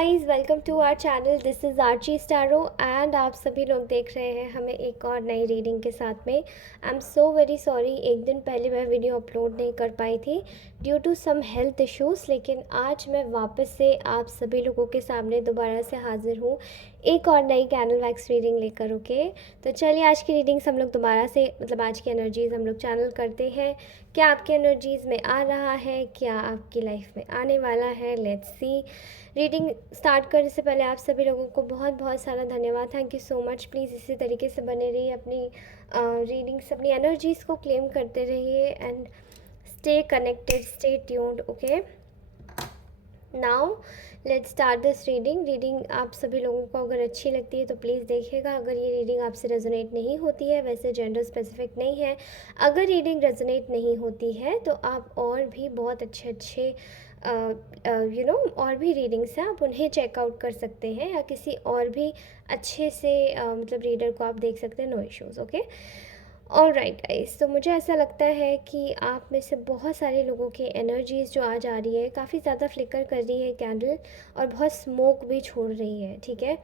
Guys, welcome to our channel. This is Archi Staro and आप सभी लोग देख रहे हैं हमें एक और नई रीडिंग के साथ में। I am so very sorry, एक दिन पहले मैं वीडियो अपलोड नहीं कर पाई थी due to some health issues, लेकिन आज मैं वापस से आप सभी लोगों के सामने दोबारा से हाज़िर हूँ एक और नई कैंडल वैक्स रीडिंग लेकर। ओके, तो चलिए आज की रीडिंग्स हम लोग दोबारा से आज की एनर्जीज़ हम लोग चैनल करते हैं। क्या आपकी एनर्जीज़ में आ रहा है, क्या आपकी लाइफ में आने वाला है, लेट्स सी। रीडिंग स्टार्ट करने से पहले आप सभी लोगों को बहुत बहुत सारा धन्यवाद। Thank you so much. Please इसी तरीके से बने रहिए, अपनी रीडिंग्स, अपनी एनर्जीज़ को क्लेम करते रहिए and stay connected, stay tuned. Okay, now let's start this reading आप सभी लोगों को अगर अच्छी लगती है तो प्लीज़ देखिएगा। अगर ये रीडिंग आपसे रेजोनेट नहीं होती है, वैसे जेंडर स्पेसिफिक नहीं है, अगर रीडिंग रेजोनेट नहीं होती है तो आप और भी बहुत अच्छे और भी रीडिंग्स हैं, आप उन्हें चेकआउट कर सकते हैं या किसी और भी अच्छे से रीडर को आप देख सकते हैं। No issues. Okay, all right guys, तो मुझे ऐसा लगता है कि आप में से बहुत सारे लोगों की एनर्जीज़ जो आज आ रही है, काफ़ी ज़्यादा फ्लिकर कर रही है कैंडल और बहुत स्मोक भी छोड़ रही है। ठीक है,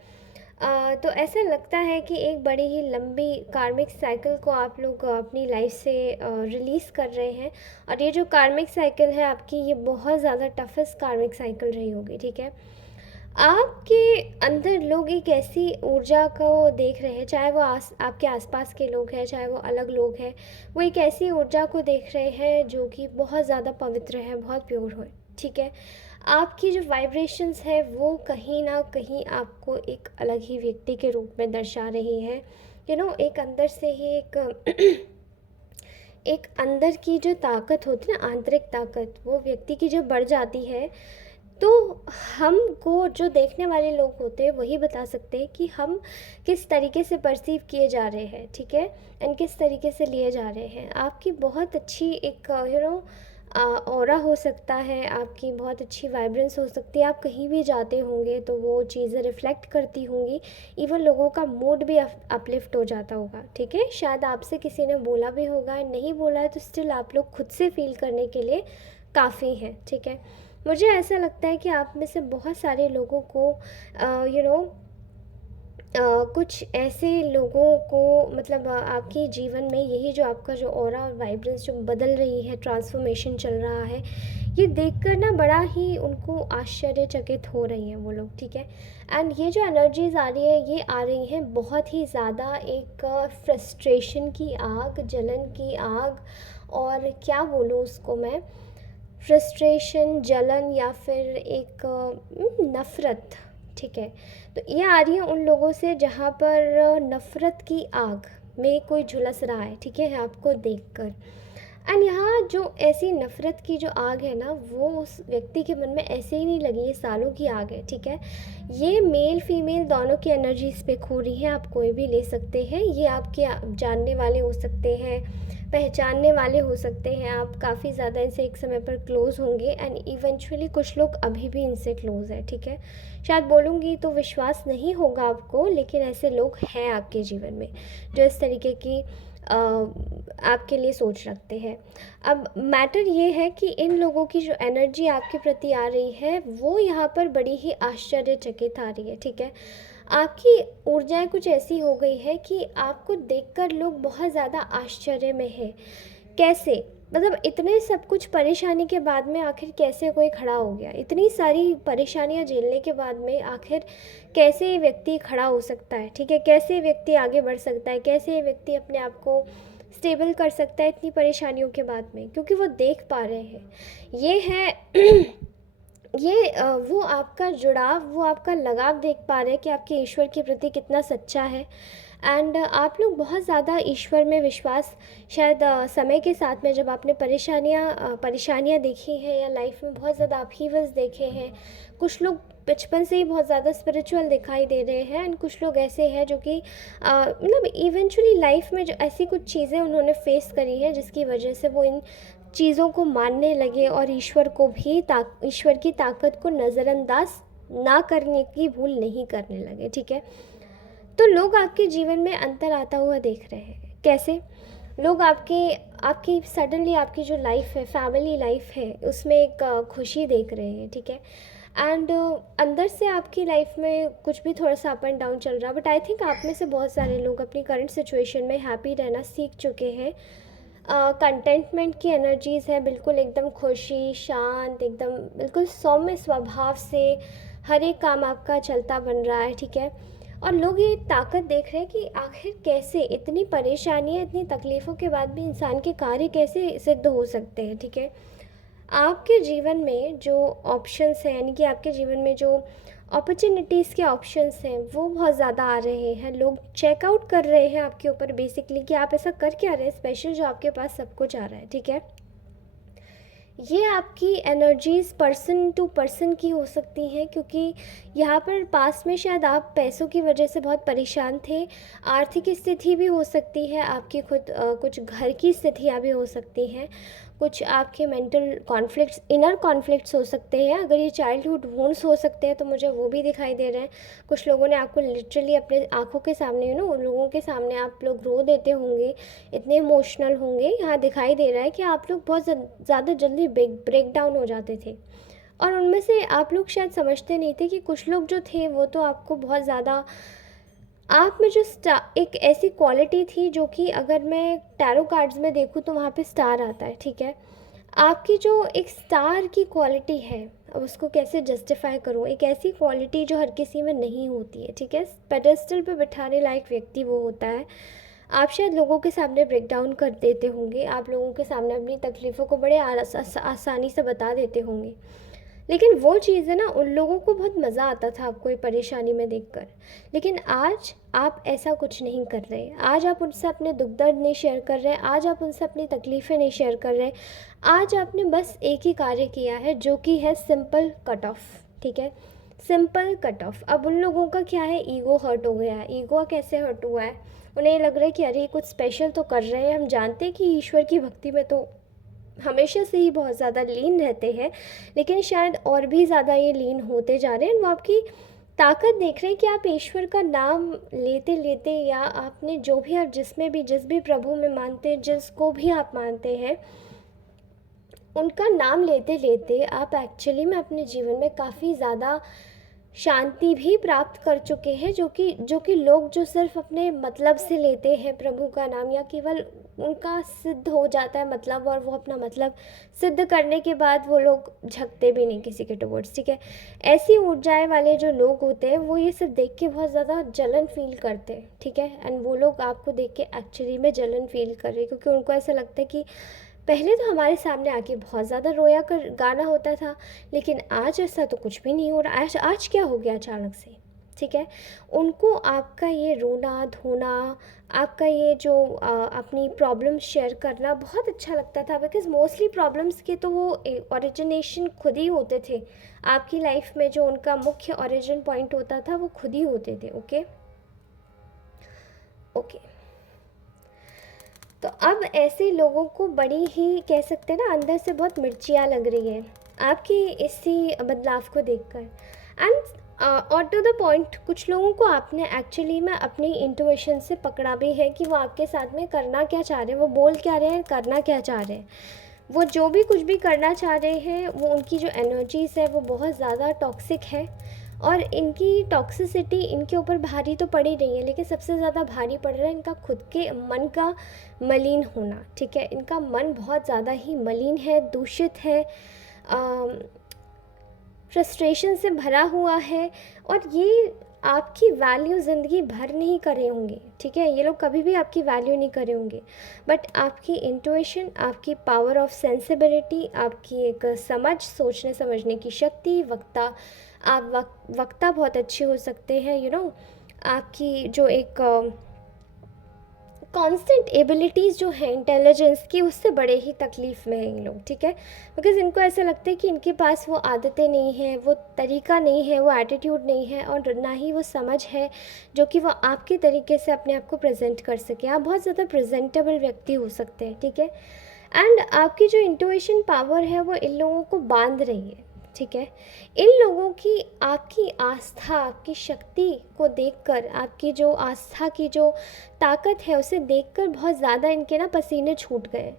तो ऐसा लगता है कि एक बड़ी ही लंबी कार्मिक साइकिल को आप लोग अपनी लाइफ से रिलीज़ कर रहे हैं। और ये जो कार्मिक साइकिल है आपकी, ये बहुत ज़्यादा टफेस्ट कार्मिक साइकिल रही होगी। ठीक है, आपके अंदर लोग एक ऐसी ऊर्जा को देख रहे हैं, चाहे वो आपके आसपास के लोग हैं, चाहे वो अलग लोग हैं, वो एक ऐसी ऊर्जा को देख रहे हैं जो कि बहुत ज़्यादा पवित्र है, बहुत प्योर हो। ठीक है, आपकी जो वाइब्रेशंस है वो कहीं ना कहीं आपको एक अलग ही व्यक्ति के रूप में दर्शा रही है। एक अंदर से ही एक एक अंदर की जो ताकत होती है ना, आंतरिक ताकत, वो व्यक्ति की जो बढ़ जाती है, तो हमको जो देखने वाले लोग होते हैं वही बता सकते हैं कि हम किस तरीके से परसीव किए जा रहे हैं। ठीक है, एंड किस तरीके से लिए जा रहे हैं। आपकी बहुत अच्छी एक ऑरा हो सकता है, आपकी बहुत अच्छी वाइब्रेंस हो सकती है, आप कहीं भी जाते होंगे तो वो चीज़ें रिफ़्लेक्ट करती होंगी, इवन लोगों का मूड भी अपलिफ्ट हो जाता होगा। ठीक है, शायद आपसे किसी ने बोला भी होगा, नहीं बोला है तो स्टिल आप लोग खुद से फील करने के लिए काफ़ी हैं। ठीक है, मुझे ऐसा लगता है कि आप में से बहुत सारे लोगों को कुछ ऐसे लोगों को आपके जीवन में यही जो आपका जो ऑरा और वाइब्रेंस जो बदल रही है, ट्रांसफॉर्मेशन चल रहा है, ये देखकर ना बड़ा ही उनको आश्चर्यचकित हो रही हैं वो लोग। ठीक है, एंड ये जो एनर्जीज आ रही है, ये आ रही हैं बहुत ही ज़्यादा एक फ्रस्ट्रेशन की आग, जलन की आग, और क्या बोलूँ उसको मैं, फ्रस्ट्रेशन, जलन, या फिर एक नफ़रत। ठीक है, तो ये आ रही है उन लोगों से जहाँ पर नफ़रत की आग में कोई झुलस रहा है। ठीक है, आपको देखकर। एंड यहाँ जो ऐसी नफ़रत की जो आग है ना, वो उस व्यक्ति के मन में ऐसे ही नहीं लगी, ये सालों की आग है। ठीक है, ये मेल फीमेल दोनों की एनर्जी इस पे खो रही है, आप कोई भी ले सकते हैं, ये आपके जानने वाले हो सकते हैं, पहचानने वाले हो सकते हैं, आप काफ़ी ज़्यादा इनसे एक समय पर क्लोज़ होंगे एंड इवेंचुअली कुछ लोग अभी भी इनसे क्लोज़ है। ठीक है, शायद बोलूँगी तो विश्वास नहीं होगा आपको, लेकिन ऐसे लोग हैं आपके जीवन में जो इस तरीके की आपके लिए सोच रखते हैं। अब मैटर ये है कि इन लोगों की जो एनर्जी आपके प्रति आ रही है, वो यहाँ पर बड़ी ही आश्चर्यचकित आ रही है। ठीक है, आपकी ऊर्जाएं कुछ ऐसी हो गई है कि आपको देखकर लोग बहुत ज़्यादा आश्चर्य में है। कैसे, इतने सब कुछ परेशानी के बाद में आखिर कैसे कोई खड़ा हो गया, इतनी सारी परेशानियां झेलने के बाद में आखिर कैसे ये व्यक्ति खड़ा हो सकता है। ठीक है, कैसे ये व्यक्ति आगे बढ़ सकता है, कैसे ये व्यक्ति अपने आप को स्टेबल कर सकता है इतनी परेशानियों के बाद में, क्योंकि वो देख पा रहे हैं। ये है वो आपका जुड़ाव, वो आपका लगाव देख पा रहे हैं कि आपके ईश्वर के प्रति कितना सच्चा है। एंड आप लोग बहुत ज़्यादा ईश्वर में विश्वास, शायद समय के साथ में जब आपने परेशानियाँ देखी हैं या लाइफ में बहुत ज़्यादा अपहीवल्स देखे हैं, कुछ लोग बचपन से ही बहुत ज़्यादा स्पिरिचुअल दिखाई दे रहे हैं एंड कुछ लोग ऐसे हैं जो कि इवेंचुअली लाइफ में जो ऐसी कुछ चीज़ें उन्होंने फेस करी हैं जिसकी वजह से वो इन चीज़ों को मानने लगे और ईश्वर को भी ईश्वर की ताकत को नज़रअंदाज ना करने की भूल नहीं करने लगे। ठीक है, तो लोग आपके जीवन में अंतर आता हुआ देख रहे हैं। कैसे लोग आपकी सडनली आपकी जो लाइफ है, फैमिली लाइफ है, उसमें एक खुशी देख रहे हैं। ठीक है, एंड अंदर से आपकी लाइफ में कुछ भी थोड़ा सा अप एंड डाउन चल रहा है, बट आई थिंक आप में से बहुत सारे लोग अपनी करंट सिचुएशन में हैप्पी रहना सीख चुके हैं। कंटेंटमेंट की एनर्जीज़ है, बिल्कुल एकदम खुशी शांत, एकदम बिल्कुल सौम्य स्वभाव से हर एक काम आपका चलता बन रहा है, ठीक है। और लोग ये ताकत देख रहे हैं कि आखिर कैसे इतनी परेशानियाँ, इतनी तकलीफ़ों के बाद भी इंसान के कार्य कैसे सिद्ध हो सकते हैं, ठीक है। आपके जीवन में जो ऑप्शंस हैं, यानी कि आपके जीवन में जो अपॉर्चुनिटीज़ के ऑप्शंस हैं, वो बहुत ज़्यादा आ रहे हैं। लोग चेकआउट कर रहे हैं आपके ऊपर बेसिकली कि आप ऐसा कर क्या रहे हैं स्पेशल जो आपके पास सब कुछ आ रहा है, ठीक है। ये आपकी एनर्जीज़ पर्सन टू पर्सन की हो सकती हैं, क्योंकि यहाँ पर पास में शायद आप पैसों की वजह से बहुत परेशान थे। आर्थिक स्थिति भी हो सकती है आपकी, खुद कुछ घर की स्थितियाँ भी हो सकती हैं, कुछ आपके मेंटल कॉन्फ्लिक्ट्स, इनर कॉन्फ्लिक्ट्स हो सकते हैं। अगर ये चाइल्डहुड वुंड्स हो सकते हैं तो मुझे वो भी दिखाई दे रहे हैं। कुछ लोगों ने आपको लिटरली अपने आँखों के सामने, उन लोगों के सामने आप लोग रो देते होंगे, इतने इमोशनल होंगे। यहाँ दिखाई दे रहा है कि आप लोग बहुत ज़्यादा जल्दी ब्रेक डाउन हो जाते थे, और उनमें से आप लोग शायद समझते नहीं थे कि कुछ लोग जो थे वो तो आपको बहुत ज़्यादा, आप में जो एक ऐसी क्वालिटी थी जो कि अगर मैं टैरो कार्ड्स में देखूँ तो वहाँ पे स्टार आता है, ठीक है। आपकी जो एक स्टार की क्वालिटी है, अब उसको कैसे जस्टिफाई करूँ, एक ऐसी क्वालिटी जो हर किसी में नहीं होती है, ठीक है। पेडेस्टल पे बिठाने लायक व्यक्ति वो होता है। आप शायद लोगों के सामने ब्रेक डाउन कर देते होंगे, आप लोगों के सामने अपनी तकलीफ़ों को बड़े आसानी से बता देते होंगे, लेकिन वो चीज़ है ना, उन लोगों को बहुत मज़ा आता था आपको ये परेशानी में देखकर। लेकिन आज आप ऐसा कुछ नहीं कर रहे। आज आप उनसे अपने दुख दर्द नहीं शेयर कर रहे, आज आप उनसे अपनी तकलीफ़ें नहीं शेयर कर रहे। आज आपने बस एक ही कार्य किया है, जो कि है सिंपल कट ऑफ, ठीक है। Simple cut off. अब उन लोगों का क्या है, ईगो हर्ट हो गया है। ईगो कैसे हर्ट हुआ है, उन्हें ये लग रहा है कि अरे कुछ स्पेशल तो कर रहे हैं। हम जानते हैं कि ईश्वर की भक्ति में तो हमेशा से ही बहुत ज़्यादा लीन रहते हैं, लेकिन शायद और भी ज़्यादा ये लीन होते जा रहे हैं। वो आपकी ताकत देख रहे हैं कि आप ईश्वर का नाम लेते लेते, या आपने जो भी, आप जिस भी प्रभु में मानते हैं, जिसको भी आप मानते हैं, उनका नाम लेते लेते आप एक्चुअली में अपने जीवन में काफ़ी ज़्यादा शांति भी प्राप्त कर चुके हैं, जो कि लोग जो सिर्फ अपने मतलब से लेते हैं प्रभु का नाम, या केवल उनका सिद्ध हो जाता है मतलब, और वो अपना मतलब सिद्ध करने के बाद वो लोग झकते भी नहीं किसी के टुवर्ड्स, ठीक है। ऐसी ऊर्जाएं वाले जो लोग होते हैं वो ये सब देख के बहुत ज़्यादा जलन फील करते हैं, ठीक है। एंड वो लोग आपको देख के एक्चुअली में जलन फील कर रहे हैं, क्योंकि उनको ऐसा लगता है कि पहले तो हमारे सामने आके बहुत ज़्यादा रोया कर गाना होता था, लेकिन आज ऐसा तो कुछ भी नहीं हो रहा। आज क्या हो गया अचानक से, ठीक है। उनको आपका ये रोना धोना, आपका ये जो अपनी प्रॉब्लम्स शेयर करना बहुत अच्छा लगता था, बिकॉज़ मोस्टली प्रॉब्लम्स के तो वो ओरिजिनेशन खुद ही होते थे। आपकी लाइफ में जो उनका मुख्य ओरिजिन पॉइंट होता था वो खुद ही होते थे, ओके ओके। तो अब ऐसे लोगों को बड़ी ही, कह सकते हैं ना, अंदर से बहुत मिर्चियाँ लग रही है आपकी इसी बदलाव को देखकर। एंड और टू द पॉइंट, कुछ लोगों को आपने एक्चुअली में अपनी इंट्यूशन से पकड़ा भी है कि वो आपके साथ में करना क्या चाह रहे हैं, वो बोल क्या रहे हैं, करना क्या चाह रहे हैं। वो जो भी कुछ भी करना चाह रहे हैं, वो उनकी जो एनर्जीज़ है वो बहुत ज़्यादा टॉक्सिक है, और इनकी टॉक्सिसिटी इनके ऊपर भारी तो पड़ ही रही है, लेकिन सबसे ज़्यादा भारी पड़ रहा है इनका खुद के मन का मलिन होना, ठीक है। इनका मन बहुत ज़्यादा ही मलिन है, दूषित है, फ्रस्ट्रेशन से भरा हुआ है, और ये आपकी वैल्यू ज़िंदगी भर नहीं करे होंगे, ठीक है। ये लोग कभी भी आपकी वैल्यू नहीं करे होंगे, बट आपकी इंट्यूशन, आपकी पावर ऑफ सेंसिबिलिटी, आपकी एक समझ, सोचने समझने की शक्ति, आप वक्ता बहुत अच्छे हो सकते हैं, आपकी जो एक कांस्टेंट एबिलिटीज़ जो हैं इंटेलिजेंस की, उससे बड़े ही तकलीफ़ में हैं ये लोग, ठीक है। बिकॉज़ इनको ऐसा लगता है कि इनके पास वो आदतें नहीं हैं, वो तरीका नहीं है, वो एटीट्यूड नहीं है, और ना ही वो समझ है जो कि वो आपके तरीके से अपने आप को प्रेजेंट कर सके। आप बहुत ज़्यादा प्रेजेंटेबल व्यक्ति हो सकते हैं, ठीक है। एंड आपकी जो इंट्यूशन पावर है वो इन लोगों को बांध रही है, ठीक है। इन लोगों की, आपकी आस्था, आपकी शक्ति को देखकर, आपकी जो आस्था की जो ताकत है उसे देखकर बहुत ज़्यादा इनके ना पसीने छूट गए,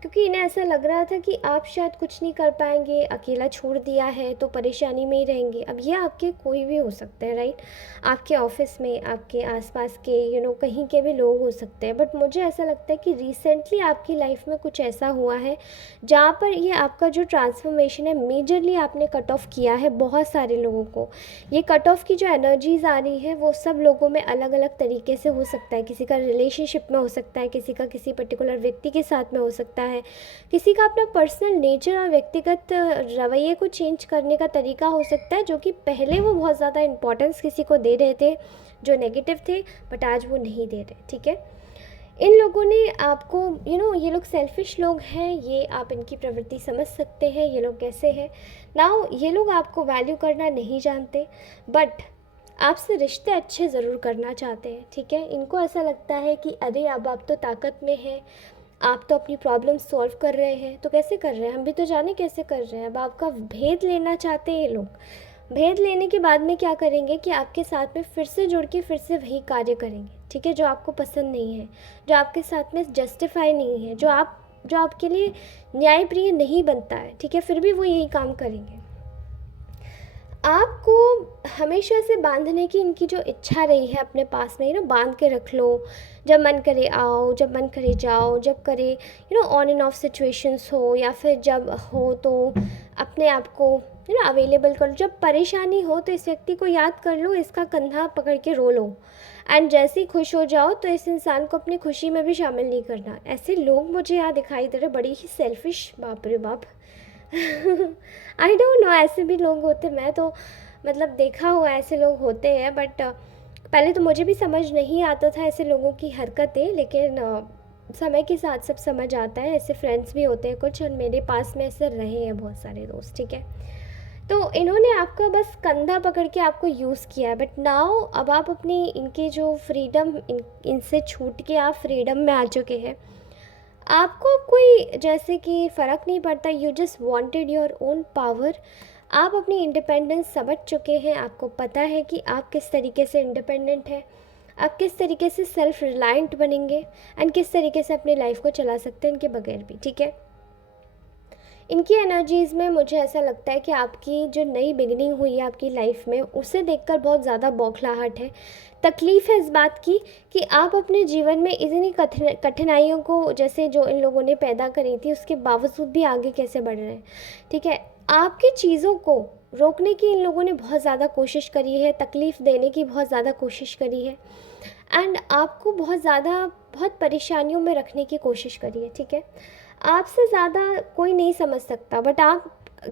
क्योंकि इन्हें ऐसा लग रहा था कि आप शायद कुछ नहीं कर पाएंगे, अकेला छोड़ दिया है तो परेशानी में ही रहेंगे। अब ये आपके कोई भी हो सकते हैं, राइट, आपके ऑफिस में, आपके आसपास के कहीं के भी लोग हो सकते हैं। बट मुझे ऐसा लगता है कि रिसेंटली आपकी लाइफ में कुछ ऐसा हुआ है जहाँ पर ये आपका जो ट्रांसफॉर्मेशन है मेजरली आपने कट ऑफ किया है बहुत सारे लोगों को। ये कट ऑफ की जो एनर्जीज़ आ रही है वो सब लोगों में अलग अलग तरीके से हो सकता है। किसी का रिलेशनशिप में हो सकता है, किसी का किसी पर्टिकुलर व्यक्ति के साथ में हो सकता है, किसी का अपना पर्सनल नेचर और व्यक्तिगत रवैये को चेंज करने का तरीका हो सकता है, जो कि पहले वो बहुत ज़्यादा इंपॉर्टेंस किसी को दे रहे थे जो नेगेटिव थे, बट आज वो नहीं दे रहे। ठीक है, इन लोगों ने आपको ये लोग सेल्फिश लोग हैं, ये आप इनकी प्रवृत्ति समझ सकते हैं ये लोग कैसे हैं। नाउ ये लोग आपको वैल्यू करना नहीं जानते, बट आपसे रिश्ते अच्छे ज़रूर करना चाहते हैं। ठीक है, इनको ऐसा लगता है कि अरे अब आप तो ताकत में हैं, आप तो अपनी प्रॉब्लम सॉल्व कर रहे हैं, तो कैसे कर रहे हैं, हम भी तो जाने कैसे कर रहे हैं। अब आपका भेद लेना चाहते हैं ये लोग। भेद लेने के बाद में क्या करेंगे कि आपके साथ में फिर से जुड़ के फिर से वही कार्य करेंगे। ठीक है, जो आपको पसंद नहीं है, जो आपके साथ में जस्टिफाई नहीं है, जो आपके लिए न्यायप्रिय नहीं बनता है, ठीक है, फिर भी वो यही काम करेंगे। आपको हमेशा से बांधने की इनकी जो इच्छा रही है अपने पास में, बांध के रख लो, जब मन करे आओ, जब मन करे जाओ, जब करे ऑन एंड ऑफ सिचुएशंस हो, या फिर जब हो तो अपने आप को अवेलेबल कर लो। जब परेशानी हो तो इस व्यक्ति को याद कर लो, इसका कंधा पकड़ के रो लो, एंड जैसे ही खुश हो जाओ तो इस इंसान को अपनी खुशी में भी शामिल नहीं करना। ऐसे लोग मुझे यहाँ दिखाई दे रहे, बड़ी ही सेल्फिश, बाप रे बाप। आई डोंट नो, ऐसे भी लोग होते, मैं तो मतलब देखा हुआ ऐसे लोग होते हैं, बट पहले तो मुझे भी समझ नहीं आता था ऐसे लोगों की हरकतें, लेकिन समय के साथ सब समझ आता है। ऐसे फ्रेंड्स भी होते हैं कुछ, और मेरे पास में ऐसे रहे हैं बहुत सारे दोस्त। ठीक है, तो इन्होंने आपका बस कंधा पकड़ के आपको यूज़ किया है, बट नाउ अब आप अपनी इनके जो फ्रीडम इनसे छूट के आप फ्रीडम में आ चुके हैं। आपको कोई जैसे कि फ़र्क नहीं पड़ता, you just wanted your own power. आप अपनी इंडिपेंडेंस समझ चुके हैं, आपको पता है कि आप किस तरीके से इंडिपेंडेंट हैं, आप किस तरीके से सेल्फ रिलायंट बनेंगे, एंड किस तरीके से अपनी लाइफ को चला सकते हैं इनके बगैर भी। ठीक है, इनकी एनर्जीज़ में मुझे ऐसा लगता है कि आपकी जो नई बिगिनिंग हुई है आपकी लाइफ में, उसे देखकर बहुत ज़्यादा बौखलाहट है, तकलीफ़ है इस बात की कि आप अपने जीवन में इतनी कठिनाइयों को जैसे जो इन लोगों ने पैदा करी थी उसके बावजूद भी आगे कैसे बढ़ रहे हैं। ठीक है, आपकी चीज़ों को रोकने की इन लोगों ने बहुत ज़्यादा कोशिश करी है, तकलीफ़ देने की बहुत ज़्यादा कोशिश करी है, एंड आपको बहुत परेशानियों में रखने की कोशिश करी है। ठीक है, आपसे ज़्यादा कोई नहीं समझ सकता, बट आप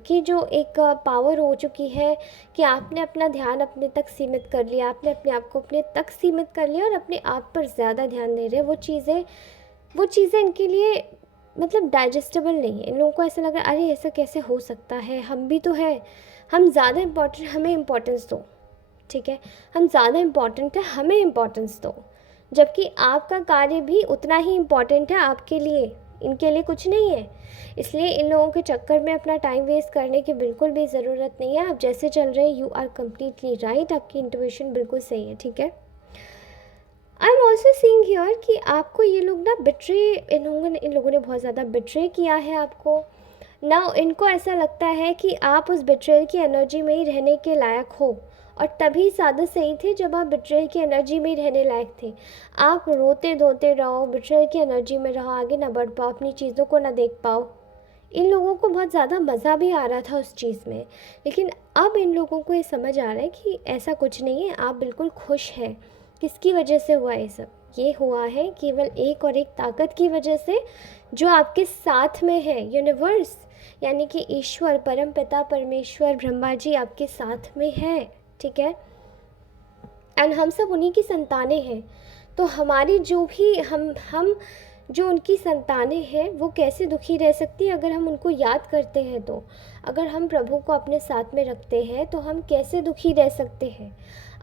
की जो एक पावर हो चुकी है कि आपने अपना ध्यान अपने तक सीमित कर लिया, आपने अपने आप को अपने तक सीमित कर लिया और अपने आप पर ज़्यादा ध्यान दे रहे हैं। वो चीज़ें इनके लिए मतलब डाइजेस्टेबल नहीं है। इन लोगों को ऐसा लग रहा है अरे ऐसा कैसे हो सकता है, हम भी तो है, हम ज़्यादा इम्पोर्टेंट, हमें इम्पोर्टेंस दो। ठीक है, हम ज़्यादा इम्पोर्टेंट है, हमें इम्पोर्टेंस दो, जबकि आपका कार्य भी उतना ही इम्पोर्टेंट है आपके लिए, इनके लिए कुछ नहीं है। इसलिए इन लोगों के चक्कर में अपना टाइम वेस्ट करने की बिल्कुल भी ज़रूरत नहीं है। आप जैसे चल रहे हैं यू आर कम्प्लीटली राइट, आपकी इंट्यूशन बिल्कुल सही है। ठीक है, I am also seeing here कि आपको ये लोग ना इन लोगों ने बहुत ज़्यादा बिट्रे किया है आपको। नाउ इनको ऐसा लगता है कि आप उस बिट्रेल की एनर्जी में ही रहने के लायक हो, और तभी ज़्यादा सही थे जब आप बिट्रेल की एनर्जी में ही रहने लायक थे। आप रोते धोते रहो, बिट्रेल की एनर्जी में रहो, आगे ना बढ़ पाओ, अपनी चीज़ों को ना देख पाओ। इन लोगों को बहुत ज़्यादा मज़ा भी आ रहा था उस चीज़ में, लेकिन अब इन लोगों को ये समझ आ रहा है कि ऐसा कुछ नहीं है, आप बिल्कुल खुश हैं। किसकी वजह से हुआ ये सब? ये हुआ है केवल एक और एक ताकत की वजह से, जो आपके साथ में है, यूनिवर्स, यानी कि ईश्वर, परम पिता परमेश्वर ब्रह्मा जी आपके साथ में है। ठीक है, एंड हम सब उन्हीं की संतानें हैं। तो हमारी जो भी हम जो उनकी संतानें हैं वो कैसे दुखी रह सकती है अगर हम उनको याद करते हैं। तो अगर हम प्रभु को अपने साथ में रखते हैं तो हम कैसे दुखी रह सकते हैं।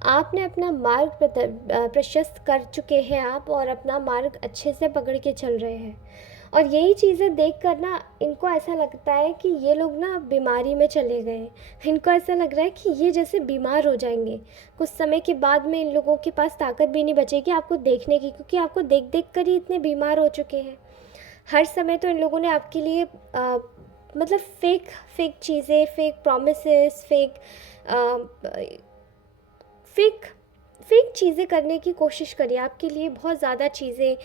आपने अपना मार्ग प्रशस्त कर चुके हैं आप, और अपना मार्ग अच्छे से पकड़ के चल रहे हैं, और यही चीज़ें देख कर ना इनको ऐसा लगता है कि ये लोग ना बीमारी में चले गए हैं। इनको ऐसा लग रहा है कि ये जैसे बीमार हो जाएंगे, कुछ समय के बाद में इन लोगों के पास ताकत भी नहीं बचेगी आपको देखने की, क्योंकि आपको देख देख कर ही इतने बीमार हो चुके हैं। हर समय तो इन लोगों ने आपके लिए मतलब फेक फेक चीज़ें, फेक प्रोमिसेस, फेक फेक चीज़ें करने की कोशिश करी, आपके लिए बहुत ज़्यादा चीज़ें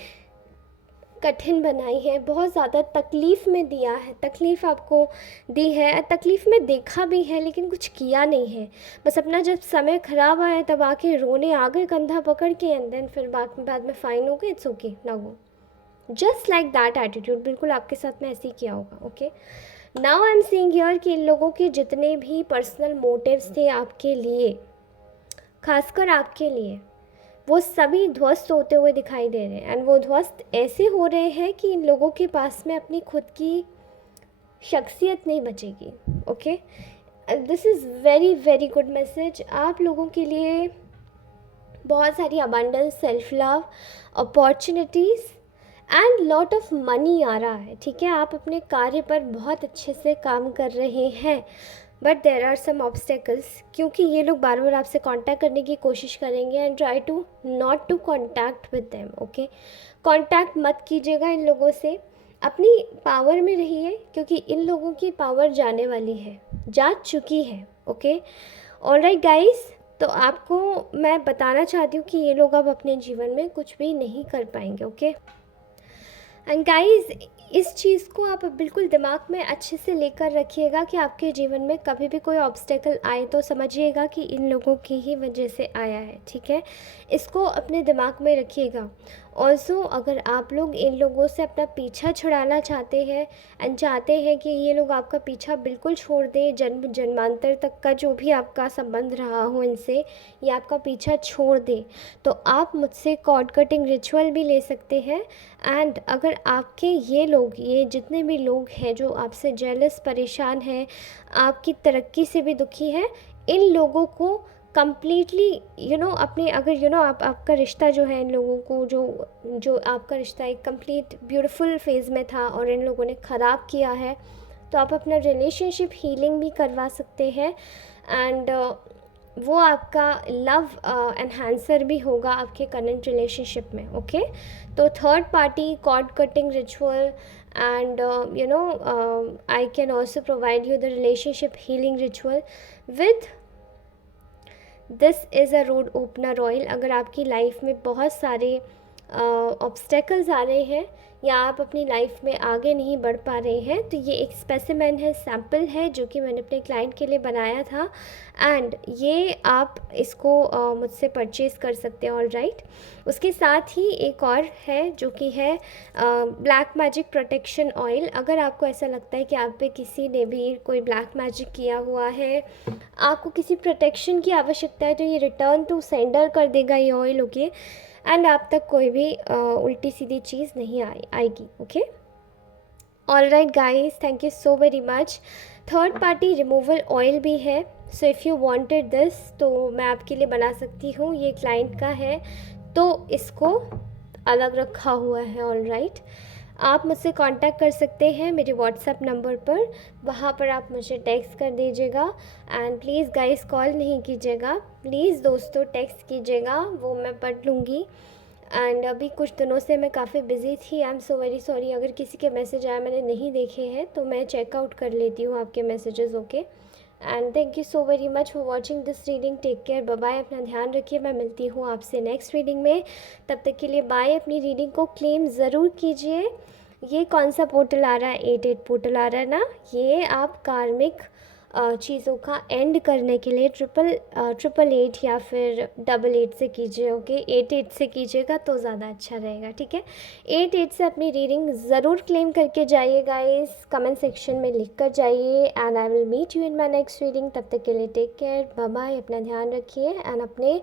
कठिन बनाई है, बहुत ज़्यादा तकलीफ़ में दिया है, तकलीफ़ आपको दी है, तकलीफ़ में देखा भी है लेकिन कुछ किया नहीं है। बस अपना जब समय ख़राब आया तब आके रोने आ गए कंधा पकड़ के, एंड देन फिर बाद में फ़ाइन हो गए, इट्स ओके ना गो, जस्ट लाइक दैट एटीट्यूड। बिल्कुल आपके साथ में ऐसे ही किया होगा। Okay, now I am seeing here कि इन लोगों के जितने भी पर्सनल मोटिव्स थे आपके लिए, खासकर आपके लिए, वो सभी ध्वस्त होते हुए दिखाई दे रहे हैं। एंड वो ध्वस्त ऐसे हो रहे हैं कि इन लोगों के पास में अपनी खुद की शख्सियत नहीं बचेगी। Okay, this is very very good message आप लोगों के लिए। बहुत सारी abundance, self love, opportunities and lot of money आ रहा है। ठीक है, आप अपने कार्य पर बहुत अच्छे से काम कर रहे हैं, but there are some obstacles, क्योंकि ये लोग बार बार आपसे कांटेक्ट करने की कोशिश करेंगे and try to not to contact with them. Okay, contact मत कीजिएगा इन लोगों से, अपनी पावर में रहिए, क्योंकि इन लोगों की पावर जाने वाली है, जा चुकी है। ओके, ऑलराइट गाइस, तो आपको मैं बताना चाहती हूँ कि ये लोग अब अपने जीवन में कुछ भी नहीं कर पाएंगे। ओके, एंड गाइस, इस चीज़ को आप बिल्कुल दिमाग में अच्छे से लेकर रखिएगा कि आपके जीवन में कभी भी कोई ऑब्स्टेकल आए तो समझिएगा कि इन लोगों की ही वजह से आया है। ठीक है, इसको अपने दिमाग में रखिएगा। ऑल्सो अगर आप लोग इन लोगों से अपना पीछा छुड़ाना चाहते हैं एंड चाहते हैं कि ये लोग आपका पीछा बिल्कुल छोड़ दें, जन्म जन्मांतर तक का जो भी आपका संबंध रहा हो इनसे, ये आपका पीछा छोड़ दें, तो आप मुझसे कॉर्ड कटिंग रिचुअल भी ले सकते हैं। एंड अगर आपके ये जितने भी लोग हैं जो आपसे जेलस, परेशान हैं, आपकी तरक्की से भी दुखी हैं, इन लोगों को कम्प्लीटली अपने, अगर आपका रिश्ता जो है इन लोगों को, जो आपका रिश्ता एक कंप्लीट ब्यूटीफुल फेज़ में था और इन लोगों ने ख़राब किया है, तो आप अपना रिलेशनशिप हीलिंग भी करवा सकते हैं। एंड वो आपका लव एनहांसर भी होगा आपके करंट रिलेशनशिप में। ओके, तो third party cord cutting ritual and I can also provide you the relationship healing ritual with this is a road opener oil. अगर आपकी लाइफ में बहुत सारे ऑब्स्टेकल्स आ रहे हैं या आप अपनी लाइफ में आगे नहीं बढ़ पा रहे हैं, तो ये एक स्पेसिमेन है, सैम्पल है जो कि मैंने अपने क्लाइंट के लिए बनाया था, एंड ये आप इसको मुझसे परचेज़ कर सकते हैं। ऑल राइट, उसके साथ ही एक और है जो कि है ब्लैक मैजिक प्रोटेक्शन ऑयल। अगर आपको ऐसा लगता है कि आप पे किसी ने भी कोई ब्लैक मैजिक किया हुआ है, आपको किसी प्रोटेक्शन की आवश्यकता है, तो ये रिटर्न टू सेंडर कर देगा ये ऑयल। ओके, एंड आप तक कोई भी उल्टी सीधी चीज़ नहीं आएगी। Okay, all right guys, thank you so very much. Third party removal oil भी है, so if you wanted this तो मैं आपके लिए बना सकती हूँ। ये क्लाइंट का है तो इसको अलग रखा हुआ है। ऑल राइट, आप मुझसे कांटेक्ट कर सकते हैं मेरे व्हाट्सएप नंबर पर, वहाँ पर आप मुझे टेक्स्ट कर दीजिएगा। एंड प्लीज़ गाइस, कॉल नहीं कीजिएगा, प्लीज़ दोस्तों टेक्स्ट कीजिएगा, वो मैं पढ़ लूँगी। एंड अभी कुछ दिनों से मैं काफ़ी बिज़ी थी, I am so very sorry. अगर किसी के मैसेज आए मैंने नहीं देखे हैं तो मैं चेकआउट कर लेती हूँ आपके messages. Okay, and thank you so very much for watching this reading. Take care, bye bye, अपना ध्यान रखिए। मैं मिलती हूँ आपसे नेक्स्ट रीडिंग में, तब तक के लिए बाय। अपनी रीडिंग को क्लेम ज़रूर कीजिए। ये कौन सा पोर्टल आ रहा है, 88 पोर्टल आ रहा है ना, ये आप कार्मिक चीज़ों का एंड करने के लिए 888 या फिर 88 से कीजिए। ओके, 88 से कीजिएगा तो ज़्यादा अच्छा रहेगा। ठीक है, 88 से अपनी रीडिंग ज़रूर क्लेम करके जाइए गाइस, कमेंट सेक्शन में लिख कर जाइए। And I will meet you in my next reading. तब तक के लिए टेक केयर, बाय बाय, अपना ध्यान रखिए एंड अपने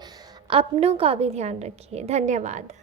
अपनों का भी ध्यान रखिए। धन्यवाद।